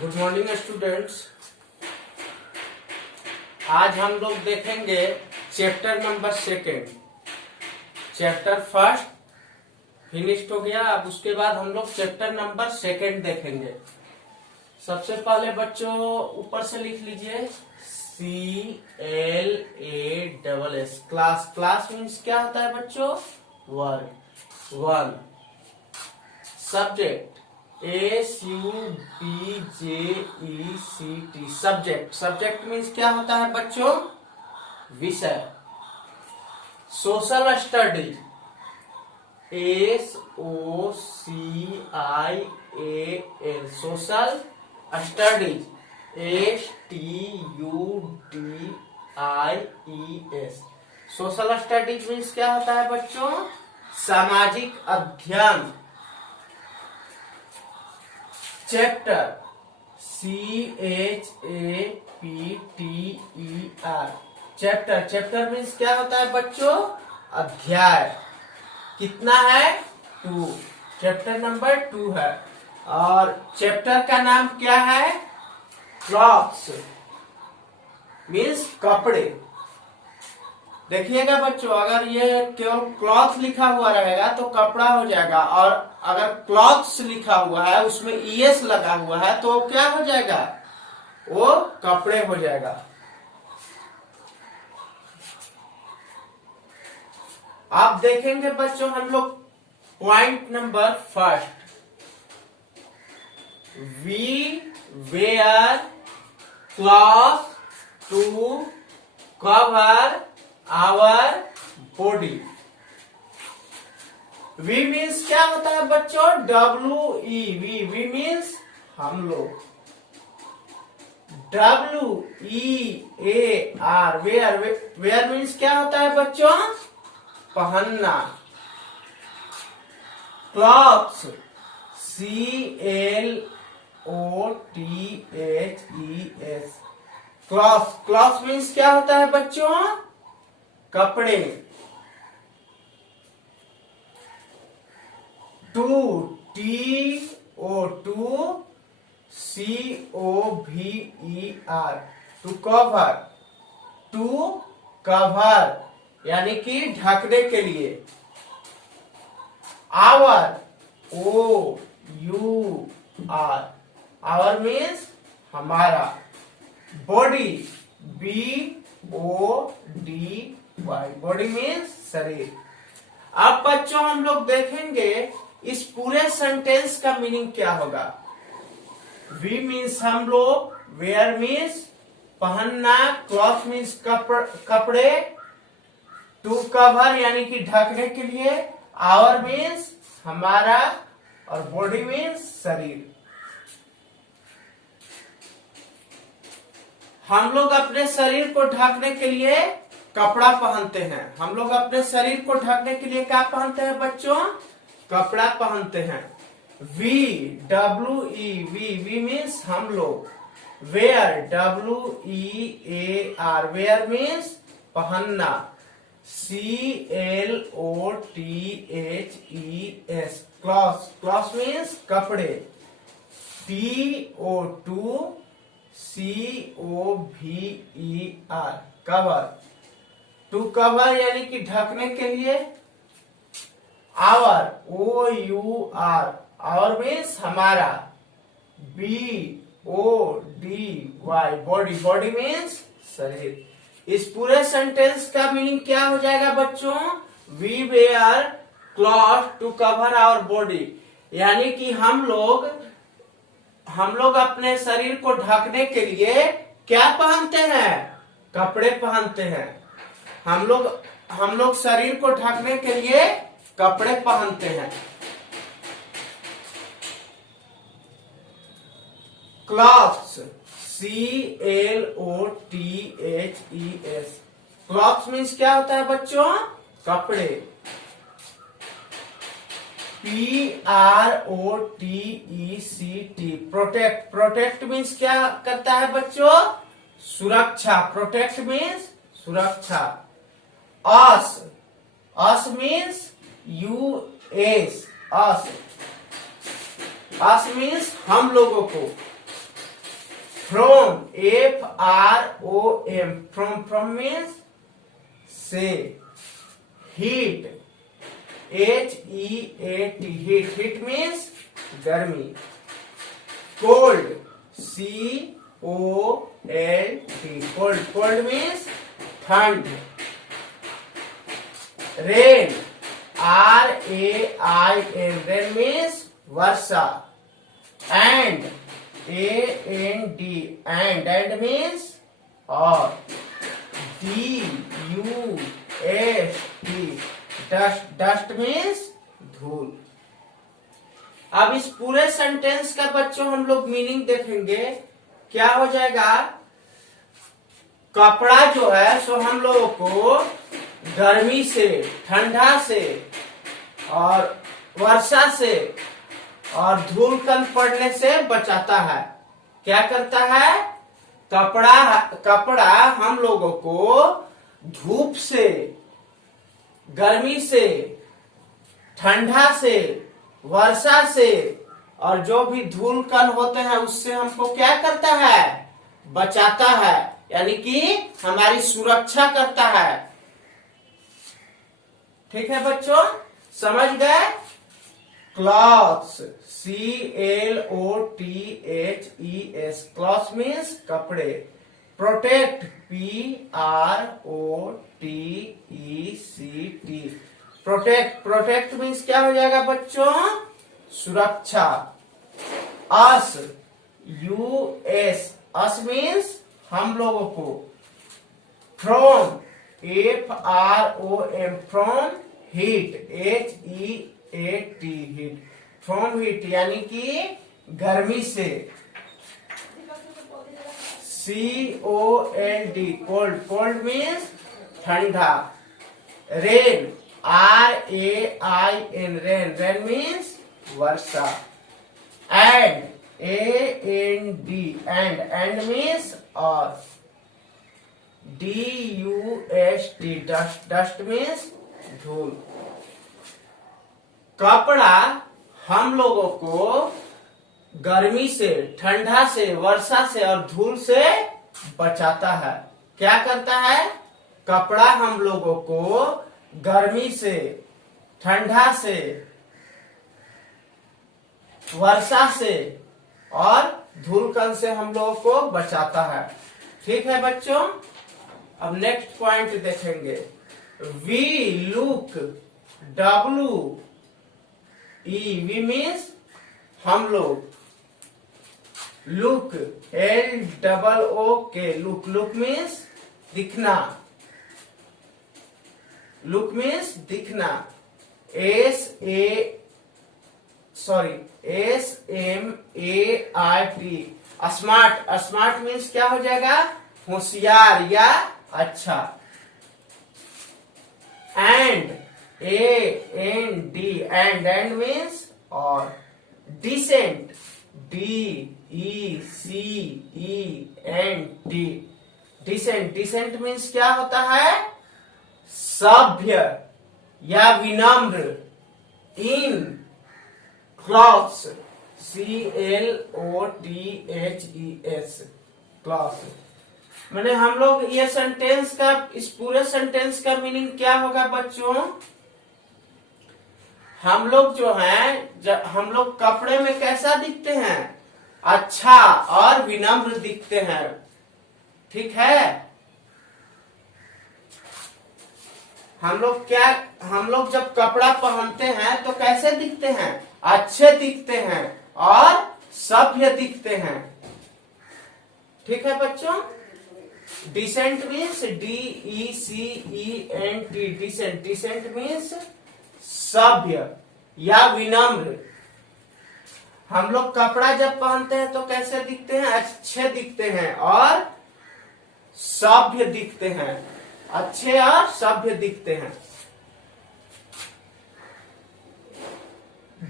Good morning students. आज हम लोग देखेंगे chapter number second. Chapter first finished हो गया। अब उसके बाद हम लोग चैप्टर नंबर सेकेंड देखेंगे। सबसे पहले बच्चों ऊपर से लिख लीजिए CLASS। क्लास क्लास मीन्स क्या होता है बच्चों? वर्ग। One subject SUBJECT। Subject subject means क्या होता है बच्चों? विषय। Social study SOCIAL। Social studies STUDIES। Social studies means क्या होता है बच्चों? सामाजिक अध्ययन। Chapter CHAPTER। Chapter chapter means क्या होता है बच्चों? अध्याय। कितना है? 2। चैप्टर नंबर 2 है। और चैप्टर का नाम क्या है? क्लॉथ्स मीन्स कपड़े। देखिएगा बच्चों, अगर ये केवल क्लॉथ लिखा हुआ रहेगा तो कपड़ा हो जाएगा, और अगर क्लॉथ्स लिखा हुआ है उसमें ES लगा हुआ है तो क्या हो जाएगा? वो कपड़े हो जाएगा। आप देखेंगे बच्चों हम लोग point number first, we wear cloth to cover our body. We means क्या होता है बच्चों? WE। वी मीन्स हम लोग। WEAR wear. वेयर मीन्स क्या होता है बच्चों? पहनना। Clothes CLOTHES। Cloth cloth means क्या होता है बच्चों? कपड़े। To COVER। To cover. To cover यानी कि ढकने के लिए। Our OUR। आवर मीन्स हमारा। Body BODY। बॉडी मीन्स शरीर। अब बच्चों हम लोग देखेंगे इस पूरे सेंटेंस का मीनिंग क्या होगा। वी मीन्स हम लोग, वेयर मीन्स पहनना, क्लॉथ मीन्स कपड़े, टू कवर यानी कि ढकने के लिए, आवर मीन्स हमारा, और बॉडी मीन्स शरीर। हम लोग अपने शरीर को ढकने के लिए कपड़ा पहनते हैं। हम लोग अपने शरीर को ढकने के लिए क्या पहनते हैं बच्चों? कपड़ा पहनते हैं। WE वी मीन्स हम लोग। वेयर WEAR वेयर मीन्स पहनना। CLOTHES क्लॉथ क्लॉथ मीन्स कपड़े। COVER cover. टू कवर यानी कि ढकने के लिए। आवर OUR आवर मीन्स हमारा। BODY body. बॉडी मीन्स शरीर। इस पूरे सेंटेंस का मीनिंग क्या हो जाएगा बच्चों? We wear cloth to cover our body यानी कि हम लोग अपने शरीर को ढकने के लिए क्या पहनते हैं? कपड़े पहनते हैं। हम लोग शरीर को ढकने के लिए कपड़े पहनते हैं। Clothes CLOTHES। क्लॉथ्स मीन्स क्या होता है बच्चों? कपड़े। PROTECT protect. प्रोटेक्ट मीन्स क्या करता है बच्चों? सुरक्षा। प्रोटेक्ट मीन्स सुरक्षा। अस मीन्स US। अस मीन्स हम लोगों को। फ्रॉम, FROM, फ्रॉम मीन्स से, हीट, HEAT, हीट मीन्स गर्मी, कोल्ड, COLD, कोल्ड मीन्स ठंड, rain, RAIN, rain means Varsha, and, AND, and means और, DUST, डस्ट मीन्स धूल। अब इस पूरे सेंटेंस का बच्चों हम लोग मीनिंग देखेंगे। क्या हो जाएगा, कपड़ा जो है सो हम लोगों को गर्मी से, ठंडा से और वर्षा से और धूल कण पड़ने से बचाता है। क्या करता है, कपड़ा हम लोगों को धूप से, गर्मी से, ठंडा से, वर्षा से और जो भी धूल कण होते हैं उससे हमको क्या करता है, बचाता है, यानी कि हमारी सुरक्षा करता है। ठीक है बच्चों, समझ गए। क्लॉथ्स, CLOTHES, क्लॉथ्स मीन्स कपड़े। प्रोटेक्ट, PROTECT, प्रोटेक्ट मीन्स क्या हो जाएगा बच्चों, सुरक्षा। अस, US, अस मीन्स हम लोगों को। From, FROM, from heat, HEAT, heat, from heat यानी कि गर्मी से। COLD, कोल्ड मीन्स ठंडा। Rain, RAIN, rain means Varsha. And, and means और। DUST, डस्ट मीन्स धूल। कपड़ा हम लोगों को गर्मी से, ठंडा से, वर्षा से और धूल से बचाता है। क्या करता है, कपड़ा हम लोगों को गर्मी से, ठंडा से, वर्षा से और धूल कण से हम लोगों को बचाता है। ठीक है बच्चों, अब नेक्स्ट पॉइंट देखेंगे। We look, WE, we means हम लोग। लुक, LOOK, लुक मीन्स दिखना, लुक मीन्स दिखना। SMART, स्मार्ट मीन्स क्या हो जाएगा, होशियार या अच्छा। एंड, एंड मीन्स और। डिसेंट, DECENT, डिसेंट मीन्स क्या होता है, सभ्य या विनम्र। In clothes, CLOTHES, clothes. मैंने हम लोग ये सेंटेंस का, इस पूरे सेंटेंस का मीनिंग क्या होगा बच्चों, हम लोग जो हैं, हम लोग कपड़े में कैसा दिखते हैं, अच्छा और विनम्र दिखते हैं। ठीक है, हम लोग जब कपड़ा पहनते हैं तो कैसे दिखते हैं, अच्छे दिखते हैं और सभ्य दिखते हैं। ठीक है बच्चों। Decent means DECENT, decent means सभ्य या विनम्र। हम लोग कपड़ा जब पहनते हैं तो कैसे दिखते हैं, अच्छे दिखते हैं और सभ्य दिखते हैं, अच्छे और सभ्य दिखते हैं।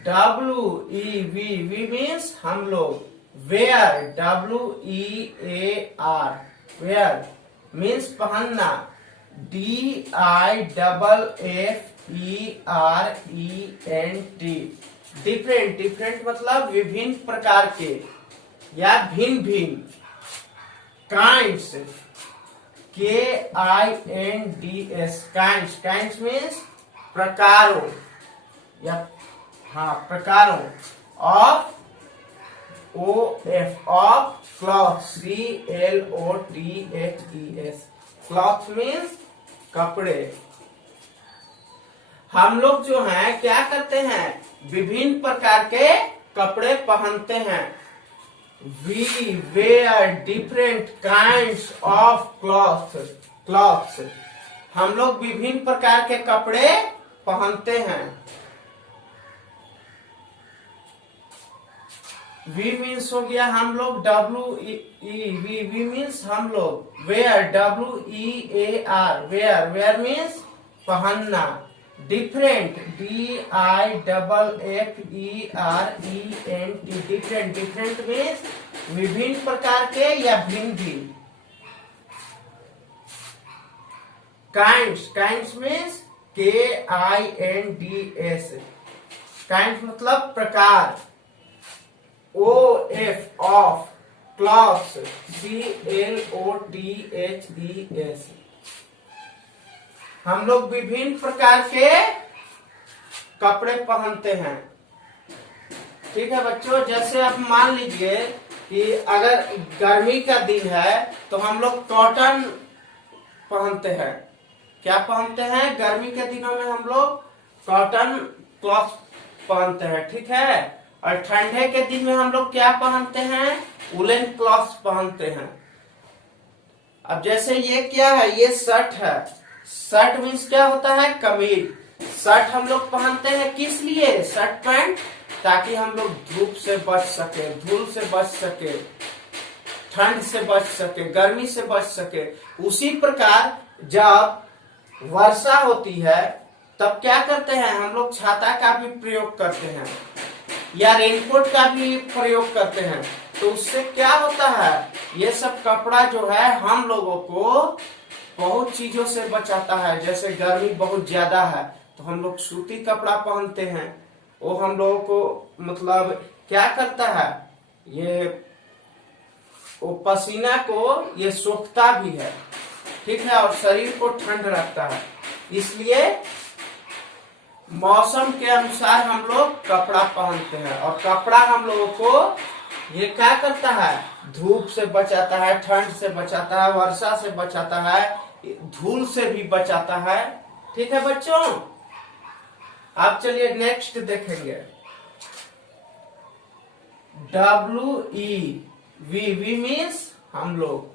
WEV मीन्स हम लोग। वेयर, WEAR, वेयर मीन्स पहनना। DIFFERENT, डिफरेंट मतलब विभिन्न प्रकार के या भिन्न भिन्न। Kinds, KINDS, kinds, kinds means प्रकारों या हाँ प्रकारों of OF of cloth, CLOTHES, cloth means कपड़े। हम लोग जो हैं क्या करते हैं, विभिन्न प्रकार के कपड़े पहनते हैं। We wear different kinds of clothes, हम लोग विभिन्न प्रकार के कपड़े पहनते हैं। वी मीन्स हो गया हम लोग, वी मीन्स हम लोग, वेयर WEAR, वेयर मीन्स पहनना। डिफरेंट DIFFERENT, डिफरेंट मीन्स विभिन्न प्रकार के या भिन्न भिन्न। काइंड्स मीन्स KINDS, काइंड्स मतलब प्रकार। OF ऑफ क्लॉथ्स, CLOTHES, हम लोग विभिन्न प्रकार के कपड़े पहनते हैं। ठीक है बच्चों, जैसे आप मान लीजिए कि अगर गर्मी का दिन है तो हम लोग कॉटन पहनते हैं। क्या पहनते हैं, गर्मी के दिनों में हम लोग कॉटन क्लॉथ पहनते हैं। ठीक है, और ठंडे के दिन में हम लोग क्या पहनते हैं, वुलन क्लॉथ पहनते हैं। अब जैसे ये क्या है, ये शर्ट है। शर्ट मीन्स क्या होता है, कमीज। शर्ट हम लोग पहनते हैं किस लिए, शर्ट पैंट, ताकि हम लोग धूप से बच सके, धूल से बच सके, ठंड से बच सके, गर्मी से बच सके। उसी प्रकार जब वर्षा होती है तब क्या करते हैं, हम लोग छाता का भी प्रयोग करते हैं या रेनकोट का भी प्रयोग करते हैं। तो उससे क्या होता है, ये सब कपड़ा जो है हम लोगों को बहुत चीजों से बचाता है। जैसे गर्मी बहुत ज्यादा है तो हम लोग सूती कपड़ा पहनते हैं, वो हम लोगों को मतलब क्या करता है, ये वो पसीना को ये सोखता भी है। ठीक है, और शरीर को ठंड रखता है। इसलिए मौसम के अनुसार हम लोग कपड़ा पहनते हैं। और कपड़ा हम लोगों को ये क्या करता है, धूप से बचाता है, ठंड से बचाता है, वर्षा से बचाता है, धूल से भी बचाता है। ठीक है बच्चों, आप चलिए नेक्स्ट देखेंगे। वी मीन्स हम लोग,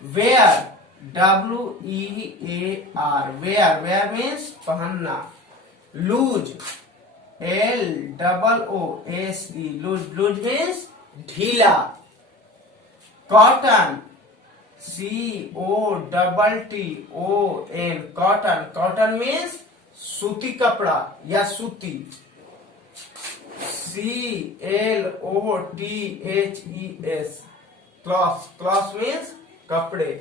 वेयर WEAR, वेयर मीन्स पहनना। लूज LOOSE, लूज मीन्स ढीला। कॉटन COTTON, कॉटन मीन्स सूती कपड़ा या सूती। CLOTHES, क्लॉथ मीन्स कपड़े।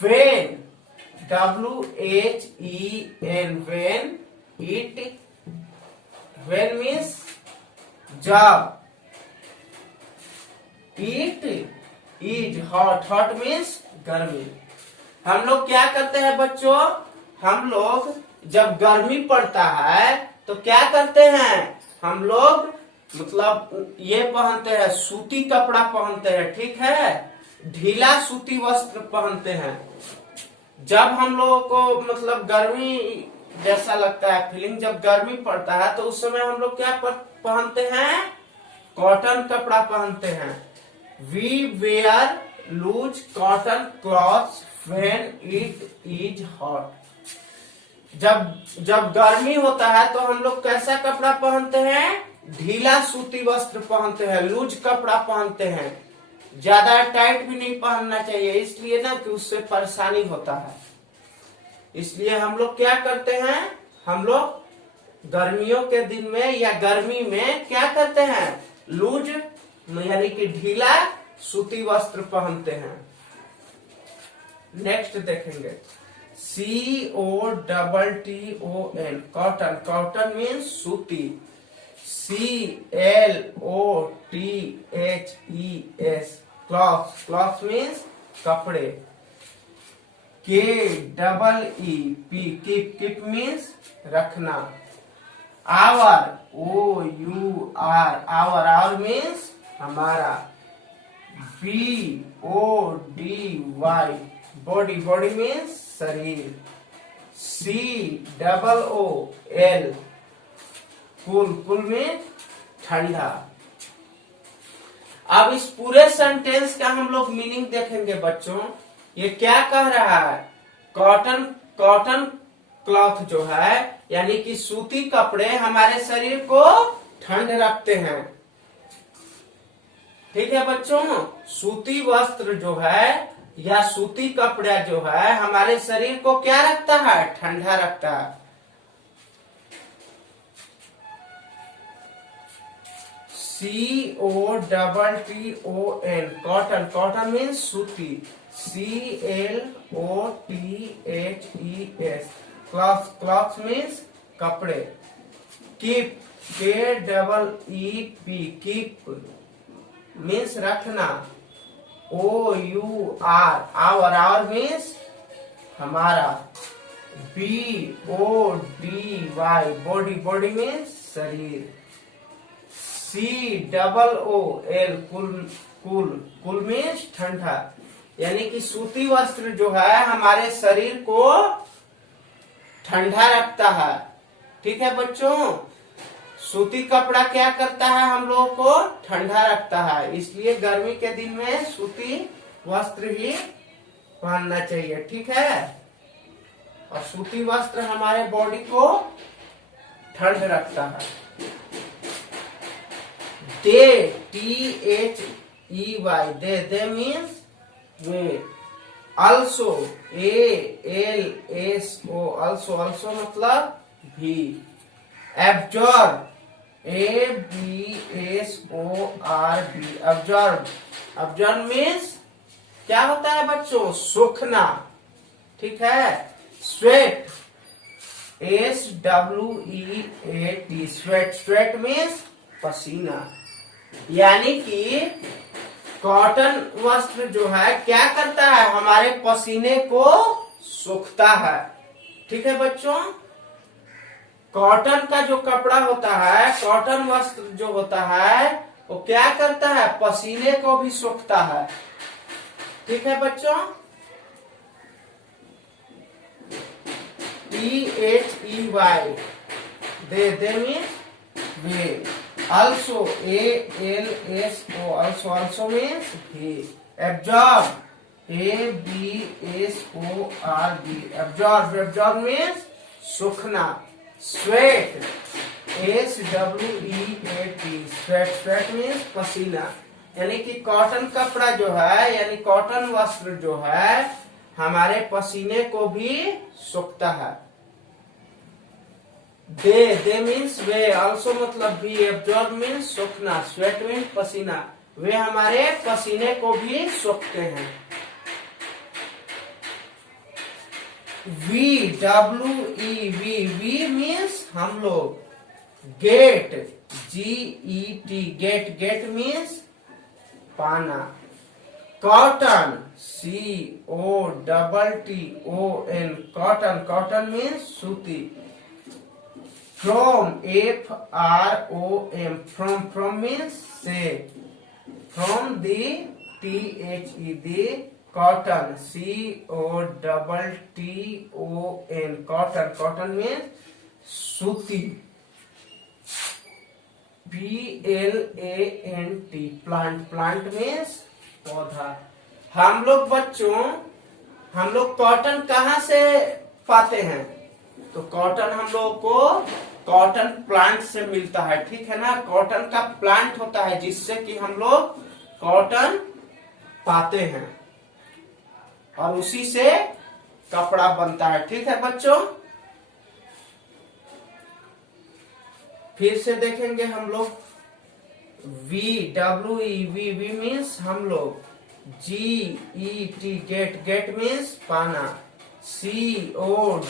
वेन WHEN, वेन मीन्स जब। इट इज हॉट मीन्स गर्मी। हम लोग क्या करते हैं बच्चों, हम लोग जब गर्मी पड़ता है तो क्या करते हैं, हम लोग मतलब ये पहनते हैं, सूती कपड़ा पहनते हैं। ठीक है, ढीला सूती वस्त्र पहनते हैं। जब हम लोगों को मतलब गर्मी जैसा लगता है फीलिंग, जब गर्मी पड़ता है तो उस समय हम लोग क्या पहनते हैं, कॉटन कपड़ा पहनते हैं। We wear loose cotton clothes when it is hot. जब गर्मी होता है तो हम लोग कैसा कपड़ा पहनते हैं, ढीला सूती वस्त्र पहनते हैं, लूज कपड़ा पहनते हैं। ज्यादा टाइट भी नहीं पहनना चाहिए, इसलिए ना कि उससे परेशानी होता है। इसलिए हम लोग क्या करते हैं, हम लोग गर्मियों के दिन में या गर्मी में क्या करते हैं, लूज यानी कि ढीला सूती वस्त्र पहनते हैं। नेक्स्ट देखेंगे COTTON, कॉटन, कॉटन मीन्स सूती। CLOTHES, क्लॉथ, क्लॉथ मीन्स कपड़े। K double E P, keep, keep means रखना। Our, O U R, our, our means हमारा। B O D Y, body, body means शरीर। C double O L, cool, cool में ठंडा। अब इस पूरे sentence का हम लोग मीनिंग देखेंगे बच्चों। ये क्या कह रहा है? कॉटन, कॉटन क्लॉथ जो है यानी कि सूती कपड़े हमारे शरीर को ठंड रखते हैं। ठीक है बच्चों, सूती वस्त्र जो है या सूती कपड़ा जो है हमारे शरीर को क्या रखता है? ठंडा रखता है। C O double T O N, cotton, cotton means सूती। CLOTHES, क्लॉथ, क्लॉथ मीन्स कपड़े। कीप, KEEP, कीप मीन्स रखना। OUR, आवर, आवर मीन्स हमारा। BODY, बॉडी, बॉडी मीन्स शरीर। COOL, कुल, कुल, कुल मीन्स ठंडा। यानी कि सूती वस्त्र जो है हमारे शरीर को ठंडा रखता है। ठीक है बच्चों, सूती कपड़ा क्या करता है? हम लोगों को ठंडा रखता है। इसलिए गर्मी के दिन में सूती वस्त्र ही पहनना चाहिए। ठीक है, और सूती वस्त्र हमारे बॉडी को ठंड रखता है। दे, THEY, they means way. Also, ALSO, also, also मतलब भी। Absorb, ABSORB, absorb, absorb means क्या होता है बच्चों? सूखना। ठीक है। Sweat, SWEAT, sweat, sweat means पसीना। यानी कि कॉटन वस्त्र जो है क्या करता है? हमारे पसीने को सूखता है। ठीक है बच्चों, कॉटन का जो कपड़ा होता है, कॉटन वस्त्र जो होता है वो क्या करता है? पसीने को भी सूखता है। ठीक है बच्चों, THEY, they means way. Also, ALSO, also means भी। Absorb, ABSORB, absorb means सूखना। Sweat, SWEAT, sweat means पसीना। यानी कि कॉटन कपड़ा जो है यानी कॉटन वस्त्र जो है हमारे पसीने को भी सूखता है। दे मीन्स वे, ऑल्सो मतलब भी। एब्जॉर्ब मीन्स सूखना, स्वेट मीन्स पसीना। वे हमारे पसीने को भी सूखते हैं। वी मीन्स हम लोग। गेट, GET, गेट मीन्स पाना। Cotton, COTTON, cotton, cotton means सूती। From, FROM, from means से। From the, the cotton, COTTON, cotton, cotton means सूती। PLANT, plant, plant means पौधा। हम लोग बच्चों, हम लोग कॉटन कहाँ से पाते हैं? तो कॉटन हम लोगों को कॉटन प्लांट से मिलता है। ठीक है ना, कॉटन का प्लांट होता है जिससे कि हम लोग कॉटन पाते हैं और उसी से कपड़ा बनता है। ठीक है बच्चों, फिर से देखेंगे हम लोग। वी मीन्स हम लोग। GET, गेट मीन्स पाना। COTTON,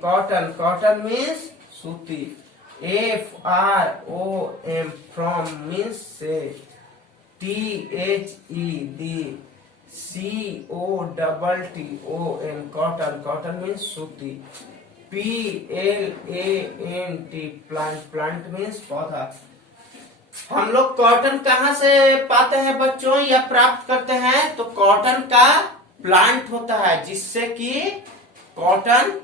कॉटन, कॉटन मीन्स सूती। FROM, फ्रॉम मीन्स से। THED COTTON cotton, cotton means सूती. PLANT plant means पौधा. हम लोग कॉटन कहाँ से पाते हैं बच्चों या प्राप्त करते हैं? तो कॉटन का प्लांट होता है जिससे कि कॉटन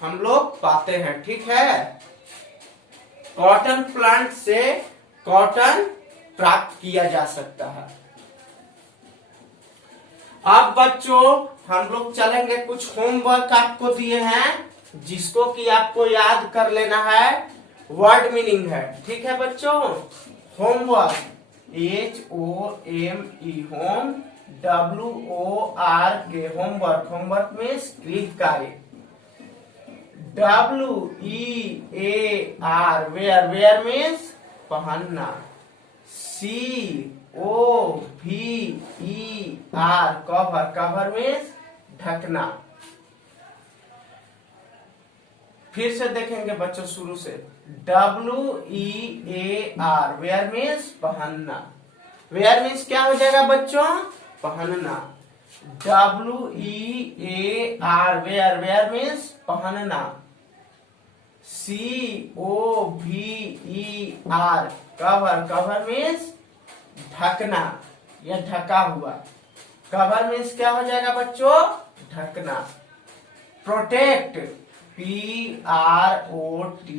हम लोग पाते हैं. ठीक है, कॉटन प्लांट से कॉटन प्राप्त किया जा सकता है. अब बच्चों हम लोग चलेंगे, कुछ होमवर्क आपको दिए हैं जिसको कि आपको याद कर लेना है. वर्ड मीनिंग है. ठीक है बच्चों, homework HOME home WORK homework. Homework means गृह कार्य. WEAR wear. वेयर मीन्स पहनना. COVER cover. कवर मीन्स ढकना. फिर से देखेंगे बच्चों शुरू से. WEAR वेयर मीन्स पहनना. वेयर मीन्स क्या हो जाएगा बच्चों? पहनना. WEAR wear. वेयर मीन्स पहनना. COVER cover. कवर मीन्स ढकना या ढका हुआ. कवर मीन्स क्या हो जाएगा बच्चों? ढकना. Protect PROTECT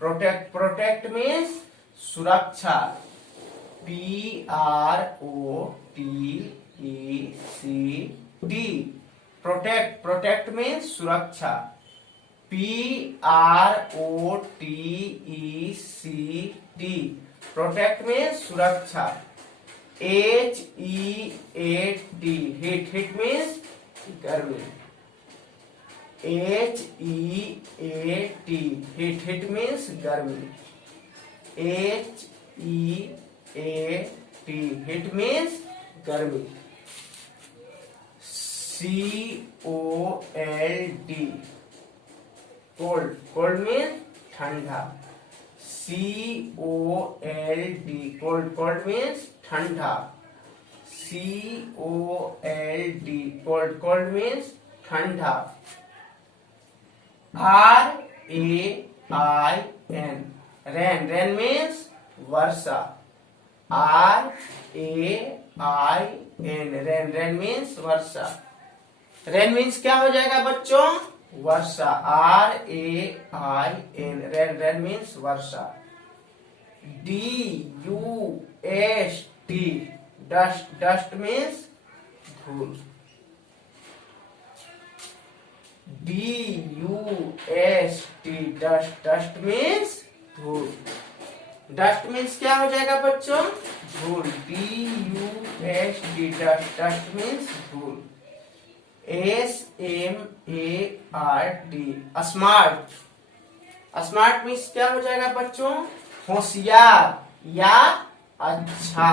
protect. Protect means सुरक्षा. PROTECT protect. प्रोटेक्ट मीन्स सुरक्षा. PROTECT प्रोटेक्ट मीन्स सुरक्षा. HEAT heat. हीट मीन्स गर्मी. HEAT heat. हीट मीन्स गर्मी. HEAT हीट मीन्स गर्मी. COLD cold. कोल्ड मीन्स ठंडा. COLD cold. कोल्ड मीन्स ठंडा. COLD cold. Cold means ठंडा. RAIN rain. Rain means वर्षा. RAIN rain. Rain means वर्षा. Rain means क्या हो जाएगा बच्चों? वर्षा. RAIN rain. रेन मीन्स वर्षा. DUST dust. Dust means धूल. DUST dust. Dust means धूल. Dust means क्या हो जाएगा बच्चों? धूल. DUST dust. डस्ट मीन्स धूल. SMART smart. स्मार्ट मीन्स क्या हो जाएगा बच्चों? होशियार या अच्छा.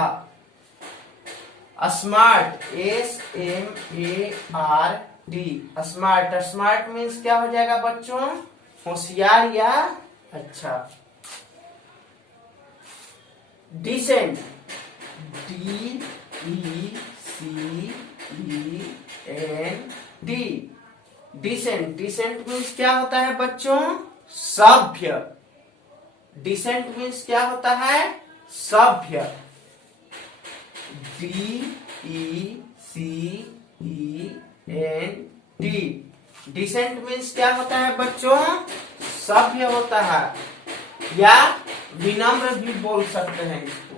Smart. SMART smart. Smart means क्या हो जाएगा बच्चों? होशियार या अच्छा. Decent. DECENT decent. Decent means क्या होता है बच्चों? सभ्य. डिसेंट मीन्स क्या होता है? सभ्य. DECENT डिसेंट मीन्स क्या होता है बच्चों? सभ्य होता है या विनम्र भी बोल सकते हैं इसको.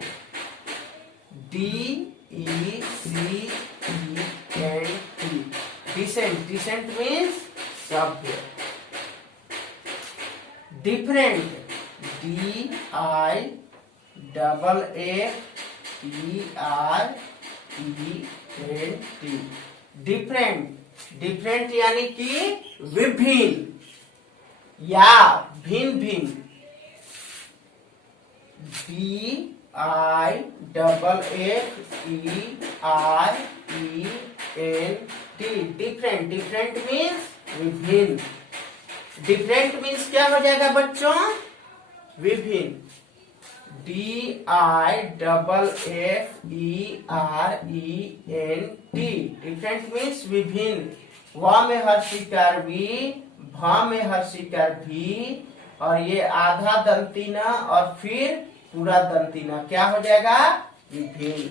DECENT decent. डिसेंट मीन्स सभ्य. डिफरेंट. DIFFERENT different. डिफरेंट यानी कि विभिन्न या भिन्न भिन्न. DIFFERENT different. डिफरेंट मीन्स विभिन्न. डिफरेंट मीन्स क्या हो जाएगा बच्चों? विभिन्न. DIFFERENT। डिफरेंट मीन्स विभिन्न। व में हर्षिकार वी, भ में हर्षिकार भी, और ये आधा दंतीना और फिर पूरा दंतीना क्या हो जाएगा? विभिन्न।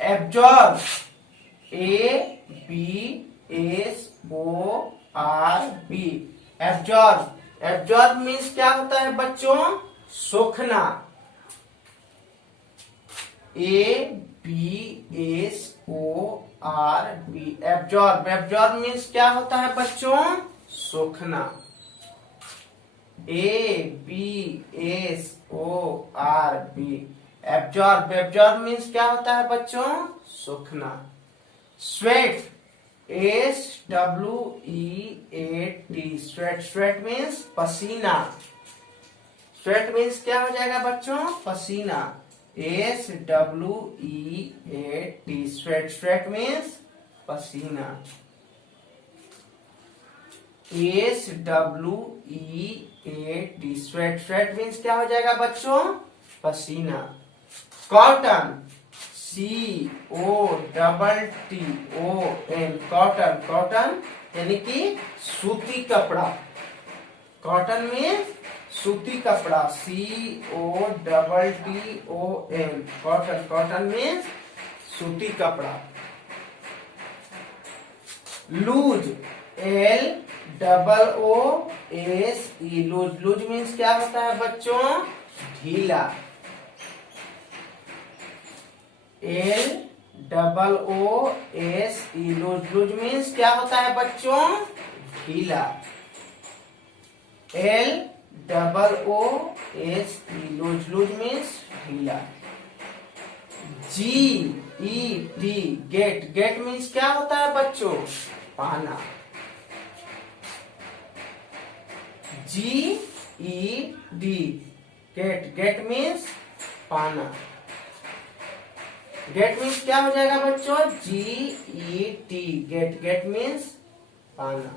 Absorb, ABSORB। Absorb, absorb means क्या होता है बच्चों? सोखना। ABSORB। एब्जॉर्ब, एब्जॉर्ब मीन्स क्या होता है बच्चों? सोखना। ABSORB। एब्जॉर्ब, एब्जॉर्ब मीन्स क्या होता है बच्चों? सोखना। Sweat, SWEAT। Sweat, sweat means पसीना। स्वेट मीन्स क्या हो जाएगा बच्चों? पसीना। SWEAT। स्वेट, स्वेट मीन्स पसीना। SWEAT। स्वेट, स्वेट मीन्स क्या हो जाएगा बच्चों? पसीना। Cotton, COTTON। कॉटन, कॉटन यानी कि सूती कपड़ा। कॉटन मीन्स सूती कपड़ा। COTTON। कॉटन, कॉटन मीन्स सूती कपड़ा। Loose, LOOSE। Loose, loose means क्या होता है बच्चों? ढीला। LOOSE। लूज, लूज मीन्स क्या होता है बच्चों? ढीला। LOOSE। लूज, लूज मीन्स ढीला। GET। गेट, गेट मीन्स क्या होता है बच्चों? पाना। GET। गेट, गेट मीन्स पाना। गेट मीन्स क्या हो जाएगा बच्चों? GET। गेट, गेट मीन्स पाना।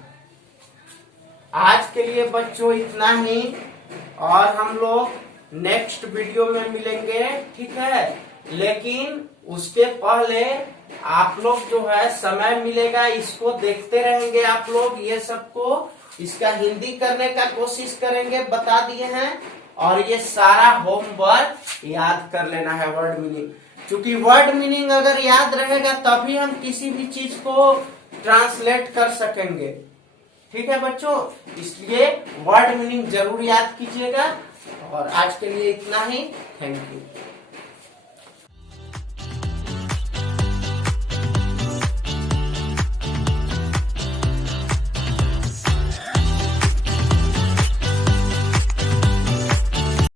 आज के लिए बच्चों इतना ही, और हम लोग नेक्स्ट वीडियो में मिलेंगे, ठीक है? लेकिन उसके पहले आप लोग जो है समय मिलेगा इसको देखते रहेंगे। आप लोग ये सबको इसका हिंदी करने का कोशिश करेंगे, बता दिए हैं। और ये सारा होमवर्क याद कर लेना है, वर्ड मीनिंग। क्योंकि वर्ड मीनिंग अगर याद रहेगा तभी हम किसी भी चीज को ट्रांसलेट कर सकेंगे, ठीक है बच्चों? इसलिए वर्ड मीनिंग जरूर याद कीजिएगा। और आज के लिए इतना ही। Thank you.